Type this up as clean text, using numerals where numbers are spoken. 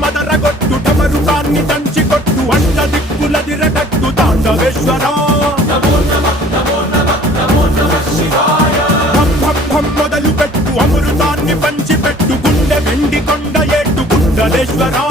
మదరగొట్టు టమరుకాన్ని దంచి కొట్టు అండ దిక్కులదిరగట్టు తాండవేశ్వరా మొదలు పెట్టు అమృతాన్ని పంచిపెట్టు గుండె వెండి కొండ ఏట్టు గుండలేశ్వరా